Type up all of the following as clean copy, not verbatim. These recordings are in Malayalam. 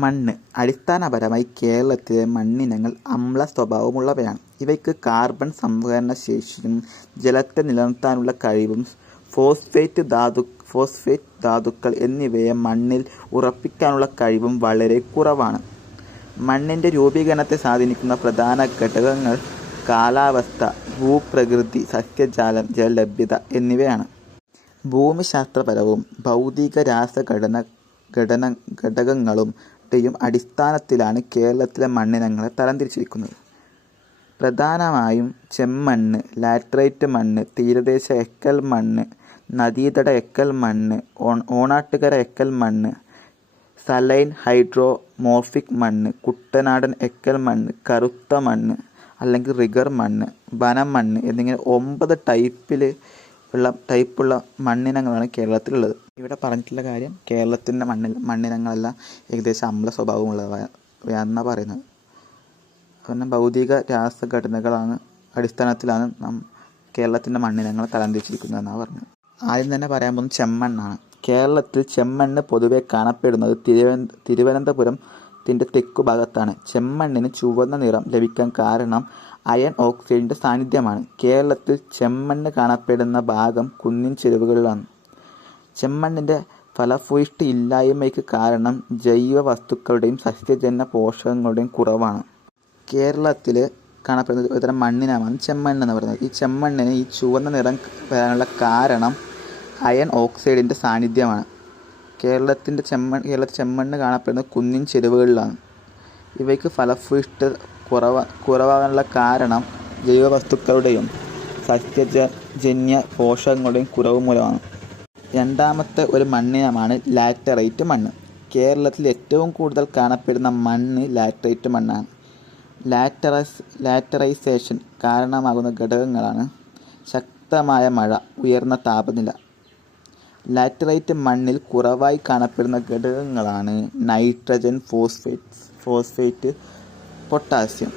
മണ്ണ്. അടിസ്ഥാനപരമായി കേരളത്തിലെ മണ്ണിനങ്ങൾ അമ്ല സ്വഭാവമുള്ളവയാണ്. ഇവയ്ക്ക് കാർബൺ സംഭരണശേഷിയും ജലത്തെ നിലനിർത്താനുള്ള കഴിവും ഫോസ്ഫേറ്റ് ധാതുക്കൾ എന്നിവയെ മണ്ണിൽ ഉറപ്പിക്കാനുള്ള കഴിവും വളരെ കുറവാണ്. മണ്ണിന്റെ രൂപീകരണത്തെ സ്വാധീനിക്കുന്ന പ്രധാന ഘടകങ്ങൾ കാലാവസ്ഥ, ഭൂപ്രകൃതി, സസ്യജാലം, ജലലഭ്യത എന്നിവയാണ്. ഭൂമിശാസ്ത്രപരവും ഭൗതിക ഘടകങ്ങളുടെയും അടിസ്ഥാനത്തിലാണ് കേരളത്തിലെ മണ്ണിനങ്ങളെ തരംതിരിച്ചിരിക്കുന്നത്. പ്രധാനമായും ചെമ്മണ്ണ്, ലാറ്ററൈറ്റ് മണ്ണ്, തീരദേശ എക്കൽ മണ്ണ്, നദീതട എക്കൽ മണ്ണ്, ഓണാട്ടുകര എക്കൽ മണ്ണ്, സലൈൻ ഹൈഡ്രോമോർഫിക് മണ്ണ്, കുട്ടനാടൻ എക്കൽ മണ്ണ്, കറുത്ത മണ്ണ് അല്ലെങ്കിൽ റിഗർ മണ്ണ്, വനം മണ്ണ് എന്നിങ്ങനെ 9 ടൈപ്പുള്ള മണ്ണിനങ്ങളാണ് കേരളത്തിലുള്ളത്. ഇവിടെ പറഞ്ഞിട്ടുള്ള കാര്യം കേരളത്തിൻ്റെ മണ്ണിനങ്ങളെല്ലാം ഏകദേശം അമ്ല സ്വഭാവമുള്ളവയാണെന്നാണ് പറയുന്നത്. കാരണം ഭൗതിക രാസഘടനകളാണ് അടിസ്ഥാനത്തിലാണ് കേരളത്തിൻ്റെ മണ്ണിനങ്ങൾ തരംതിരിച്ചിരിക്കുന്നതെന്നാണ് പറഞ്ഞത്. ആദ്യം തന്നെ പറയാൻ പോകുന്നത് ചെമ്മണ്ണാണ്. കേരളത്തിൽ ചെമ്മണ്ണ് പൊതുവെ കാണപ്പെടുന്നത് തിരുവനന്തപുരത്തിൻ്റെ തെക്കു ഭാഗത്താണ്. ചെമ്മണ്ണിന് ചുവന്ന നിറം ലഭിക്കാൻ കാരണം അയൺ ഓക്സൈഡിൻ്റെ സാന്നിധ്യമാണ്. കേരളത്തിൽ ചെമ്മണ്ണ് കാണപ്പെടുന്ന ഭാഗം കുന്നിൻ ചെരുവുകളിലാണ്. ചെമ്മണ്ണിൻ്റെ ഫലഭൂയിഷ്ടി ഇല്ലായ്മയ്ക്ക് കാരണം ജൈവ വസ്തുക്കളുടെയും സസ്യജന്യ പോഷകങ്ങളുടെയും കുറവാണ്. കേരളത്തിൽ കാണപ്പെടുന്ന ഒരുതരം മണ്ണിനമാണ് ചെമ്മണ്ണ് എന്ന് പറയുന്നത്. ഈ ചെമ്മണ്ണിന് ഈ ചുവന്ന നിറം വരാനുള്ള കാരണം അയൺ ഓക്സൈഡിൻ്റെ സാന്നിധ്യമാണ്. കേരളത്തിൽ ചെമ്മണ്ണ് കാണപ്പെടുന്നത് കുന്നിൻ ചെരുവുകളിലാണ്. ഇവയ്ക്ക് ഫലഭൂയിഷ്ടി കുറവാകാനുള്ള കാരണം ജൈവവസ്തുക്കളുടെയും സസ്യജന്യ പോഷകങ്ങളുടെയും കുറവ് മൂലമാണ്. രണ്ടാമത്തെ ഒരു മണ്ണിനമാണ് ലാറ്ററൈറ്റ് മണ്ണ്. കേരളത്തിൽ ഏറ്റവും കൂടുതൽ കാണപ്പെടുന്ന മണ്ണ് ലാറ്ററൈറ്റ് മണ്ണാണ്. ലാറ്ററൈസേഷൻ കാരണമാകുന്ന ഘടകങ്ങളാണ് ശക്തമായ മഴ, ഉയർന്ന താപനില. ലാറ്ററൈറ്റ് മണ്ണിൽ കുറവായി കാണപ്പെടുന്ന ഘടകങ്ങളാണ് നൈട്രജൻ, ഫോസ്ഫേറ്റ്, പൊട്ടാസ്യം.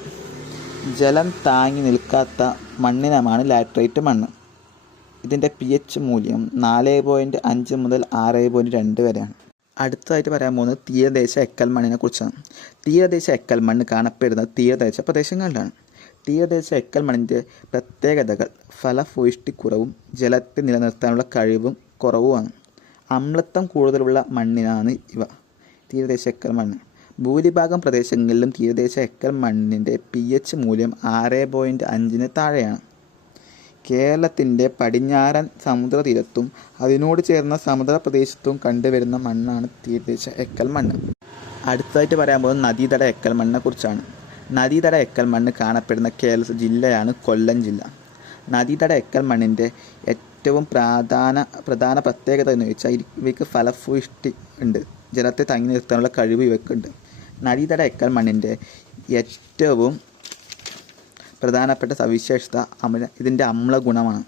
ജലം താങ്ങി നിൽക്കാത്ത മണ്ണിനമാണ് ലാറ്ററൈറ്റ് മണ്ണ്. ഇതിൻ്റെ pH മൂല്യം 4.5 മുതൽ 6.2 വരെയാണ്. അടുത്തതായിട്ട് പറയാൻ പോകുന്നത് തീരദേശ എക്കൽ മണ്ണിനെ കുറിച്ചാണ്. തീരദേശ എക്കൽ മണ്ണ് കാണപ്പെടുന്നത് തീരദേശ പ്രദേശങ്ങളിലാണ്. തീരദേശ എക്കൽ മണ്ണിൻ്റെ പ്രത്യേകതകൾ ഫലഭൂയിഷ്ടി കുറവും ജലത്തെ നിലനിർത്താനുള്ള കഴിവും കുറവുമാണ്. അമ്ലത്വം കൂടുതലുള്ള മണ്ണിനാണ് ഇവ. തീരദേശ എക്കൽ മണ്ണ് ഭൂരിഭാഗം പ്രദേശങ്ങളിലും തീരദേശ എക്കൽ മണ്ണിൻ്റെ pH മൂല്യം 6.5 താഴെയാണ്. കേരളത്തിൻ്റെ പടിഞ്ഞാറൻ സമുദ്രതീരത്തും അതിനോട് ചേർന്ന സമുദ്ര പ്രദേശത്തും കണ്ടുവരുന്ന മണ്ണാണ് തീരദേശ എക്കൽ മണ്ണ്. അടുത്തതായിട്ട് പറയാൻ പോകുന്നത് നദീതട എക്കൽ മണ്ണിനെ കുറിച്ചാണ്. നദീതട എക്കൽ മണ്ണ് കാണപ്പെടുന്ന കേരള ജില്ലയാണ് കൊല്ലം ജില്ല. നദീതട എക്കൽ മണ്ണിൻ്റെ ഏറ്റവും പ്രധാന പ്രത്യേകത എന്ന് വെച്ചാൽ ഇവയ്ക്ക് ഫലഭൂയിഷ്ടി ഉണ്ട്. ജലത്തെ തങ്ങി നിർത്താനുള്ള കഴിവ് ഇവയ്ക്കുണ്ട്. നദീതട എക്കൽ മണ്ണിൻ്റെ ഏറ്റവും പ്രധാനപ്പെട്ട സവിശേഷത ഇതിൻ്റെ അമ്ല ഗുണമാണ്.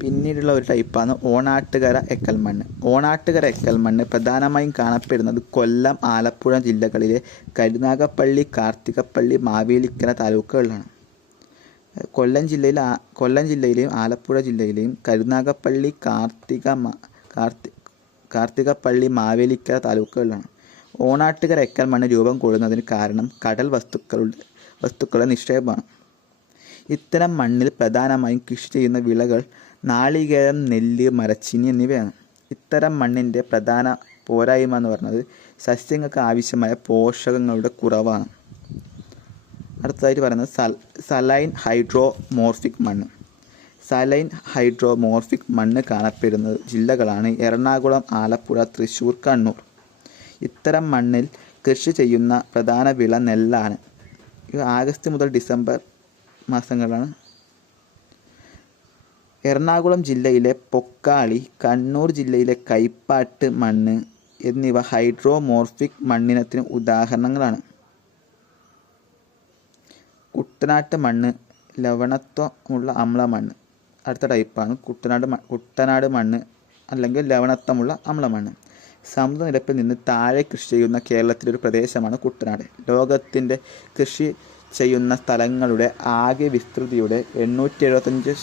പിന്നീടുള്ള ഒരു ടൈപ്പാണ് ഓണാട്ടുകര എക്കൽ മണ്ണ്. ഓണാട്ടുകര എക്കൽ മണ്ണ് പ്രധാനമായും കാണപ്പെടുന്നത് കൊല്ലം, ആലപ്പുഴ ജില്ലകളിലെ കരുനാഗപ്പള്ളി, കാർത്തികപ്പള്ളി, മാവേലിക്കര താലൂക്കുകളിലാണ്. കൊല്ലം ജില്ലയിലെയും ആലപ്പുഴ ജില്ലയിലെയും കരുനാഗപ്പള്ളി, കാർത്തികപ്പള്ളി, മാവേലിക്കര താലൂക്കുകളിലാണ്. ഓണാട്ടുകര എക്കൽ മണ്ണ് രൂപം കൊള്ളുന്നതിന് കാരണം കടൽ വസ്തുക്കളുടെ നിക്ഷേപമാണ്. ഇത്തരം മണ്ണിൽ പ്രധാനമായും കൃഷി ചെയ്യുന്ന വിളകൾ നാളികേരം, നെല്ല്, മരച്ചീനി എന്നിവയാണ്. ഇത്തരം മണ്ണിൻ്റെ പ്രധാന പോരായ്മ എന്ന് പറയുന്നത് സസ്യങ്ങൾക്ക് ആവശ്യമായ പോഷകങ്ങളുടെ കുറവാണ്. അടുത്തതായിട്ട് പറയുന്നത് സലൈൻ ഹൈഡ്രോമോർഫിക് മണ്ണ്. സലൈൻ ഹൈഡ്രോമോർഫിക് മണ്ണ് കാണപ്പെടുന്ന ജില്ലകളാണ് എറണാകുളം, ആലപ്പുഴ, തൃശ്ശൂർ, കണ്ണൂർ. ഇത്തരം മണ്ണിൽ കൃഷി ചെയ്യുന്ന പ്രധാന വിള നെല്ലാണ്. ഇത് ആഗസ്റ്റ് മുതൽ ഡിസംബർ മാസങ്ങളാണ്. എറണാകുളം ജില്ലയിലെ പൊക്കാളി, കണ്ണൂർ ജില്ലയിലെ കൈപ്പാട്ട് മണ്ണ് എന്നിവ ഹൈഡ്രോമോർഫിക് മണ്ണിനത്തിന് ഉദാഹരണങ്ങളാണ്. കുട്ടനാട്ട് മണ്ണ് ലവണത്വമുള്ള അമ്ല മണ്ണ്. അടുത്ത ടൈപ്പാണ് കുട്ടനാട് മണ്ണ് അല്ലെങ്കിൽ ലവണത്വമുള്ള അമ്ല മണ്ണ്. സമുദ്രനിരപ്പിൽ നിന്ന് താഴെ കൃഷി ചെയ്യുന്ന കേരളത്തിലൊരു പ്രദേശമാണ് കുട്ടനാട്. ലോകത്തിൻ്റെ കൃഷി ചെയ്യുന്ന സ്ഥലങ്ങളുടെ ആകെ വിസ്തൃതിയുടെ 875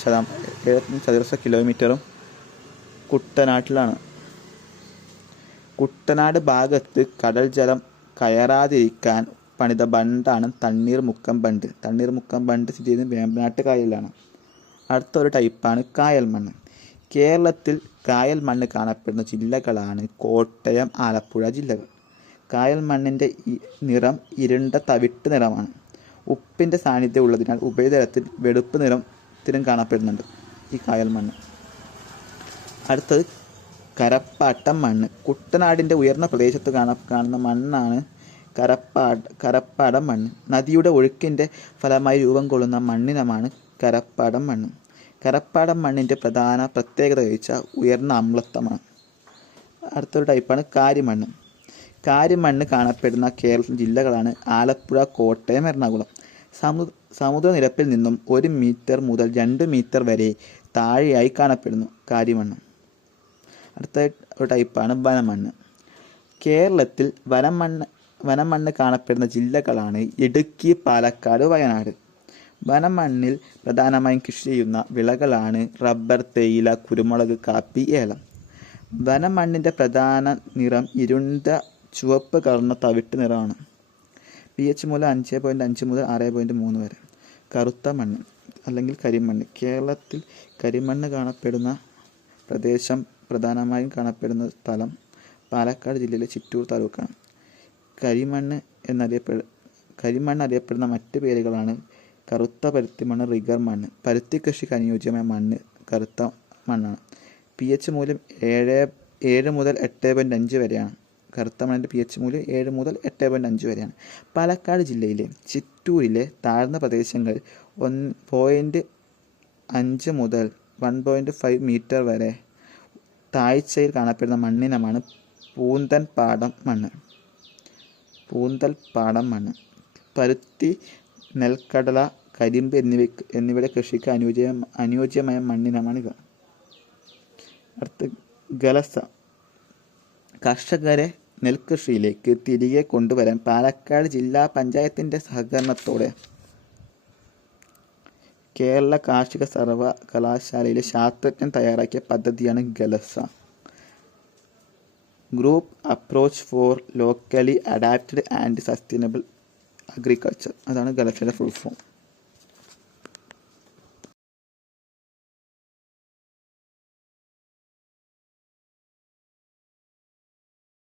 ചതുരശ്ര കിലോമീറ്ററും കുട്ടനാട്ടിലാണ്. കുട്ടനാട് ഭാഗത്ത് കടൽ ജലം കയറാതിരിക്കാൻ പണിത ബണ്ടാണ് തണ്ണീർമുക്കം ബണ്ട്. തണ്ണീർമുക്കം ബണ്ട് സ്ഥിതി ചെയ്യുന്നത് വേമ്പനാട്ട് കായലിലാണ്. അടുത്തൊരു ടൈപ്പാണ് കായൽ മണ്ണ്. കേരളത്തിൽ കായൽ മണ്ണ് കാണപ്പെടുന്ന ജില്ലകളാണ് കോട്ടയം, ആലപ്പുഴ ജില്ലകൾ. കായൽ മണ്ണിൻ്റെ നിറം ഇരുണ്ട തവിട്ട് നിറമാണ്. ഉപ്പിൻ്റെ സാന്നിധ്യം ഉള്ളതിനാൽ ഉപരിതലത്തിൽ വെളുപ്പ് നിറത്തിലും കാണപ്പെടുന്നുണ്ട് ഈ കായൽ മണ്ണ്. അടുത്തത് കരപ്പാട്ടം മണ്ണ്. കുട്ടനാടിൻ്റെ ഉയർന്ന പ്രദേശത്ത് കാണുന്ന മണ്ണാണ് കരപ്പാടം മണ്ണ്. നദിയുടെ ഒഴുക്കിൻ്റെ ഫലമായി രൂപം കൊള്ളുന്ന മണ്ണിനമാണ് കരപ്പാടം മണ്ണ്. കരപ്പാടം മണ്ണിൻ്റെ പ്രധാന പ്രത്യേകത വെച്ചാൽ ഉയർന്ന അമ്ലത്വമാണ്. അടുത്തൊരു ടൈപ്പാണ് കാരിമണ്ണ്. കാരിമണ്ണ് കാണപ്പെടുന്ന കേരള ജില്ലകളാണ് ആലപ്പുഴ, കോട്ടയം, എറണാകുളം. സമുദ്രനിരപ്പിൽ നിന്നും 1 മീറ്റർ മുതൽ 2 മീറ്റർ വരെ താഴെയായി കാണപ്പെടുന്നു കാരിമണ്ണ്. അടുത്ത ഒരു ടൈപ്പാണ് വനമണ്ണ്. കേരളത്തിൽ വനമണ്ണ് കാണപ്പെടുന്ന ജില്ലകളാണ് ഇടുക്കി, പാലക്കാട്, വയനാട്. വനമണ്ണിൽ പ്രധാനമായും കൃഷി ചെയ്യുന്ന വിളകളാണ് റബ്ബർ, തേയില, കുരുമുളക്, കാപ്പി, ഏലം. വനമണ്ണിൻ്റെ പ്രധാന നിറം ഇരുണ്ട ചുവപ്പ് കലർന്ന തവിട്ട് നിറമാണ്. pH മൂല്യം 5.5 മുതൽ 6.3 വരെ. കറുത്ത മണ്ണ് അല്ലെങ്കിൽ കരിമണ്ണ്. കേരളത്തിൽ കരിമണ്ണ് കാണപ്പെടുന്ന പ്രദേശം പ്രധാനമായും കാണപ്പെടുന്ന സ്ഥലം പാലക്കാട് ജില്ലയിലെ ചിറ്റൂർ താലൂക്കാണ്. കരിമണ്ണ് അറിയപ്പെടുന്ന മറ്റ് പേരുകളാണ് കറുത്ത പരുത്തിമണ്ണ്, റിഗർ മണ്ണ്. പരുത്തി കൃഷിക്ക് അനുയോജ്യമായ മണ്ണ് കറുത്ത മണ്ണാണ്. pH മൂല്യം 7 മുതൽ 8.5 വരെയാണ്. കറുത്ത മണ്ണിൻ്റെ pH മൂല്യം 7 മുതൽ 8.5 വരെയാണ്. പാലക്കാട് ജില്ലയിലെ ചിറ്റൂരിലെ താഴ്ന്ന പ്രദേശങ്ങൾ 1.5 മുതൽ 1.5 മീറ്റർ വരെ താഴ്ചയിൽ കാണപ്പെടുന്ന മണ്ണിനമാണ് പൂന്തൽപ്പാടം മണ്ണ്. പരുത്തി, നെൽക്കടല, കരിമ്പ് എന്നിവയുടെ കൃഷിക്ക് അനുയോജ്യമായ മണ്ണിനമാണിവ. അടുത്ത ഗലസ. കർഷകരെ നെൽകൃഷിയിലേക്ക് തിരികെ കൊണ്ടുവരാൻ പാലക്കാട് ജില്ലാ പഞ്ചായത്തിൻ്റെ സഹകരണത്തോടെ കേരള കാർഷിക സർവകലാശാലയിലെ ശാസ്ത്രജ്ഞൻ തയ്യാറാക്കിയ പദ്ധതിയാണ് ഗലസ. Group approach for locally adapted and sustainable agriculture. അതാണ് ഗലസയുടെ ഫുൾ ഫോം.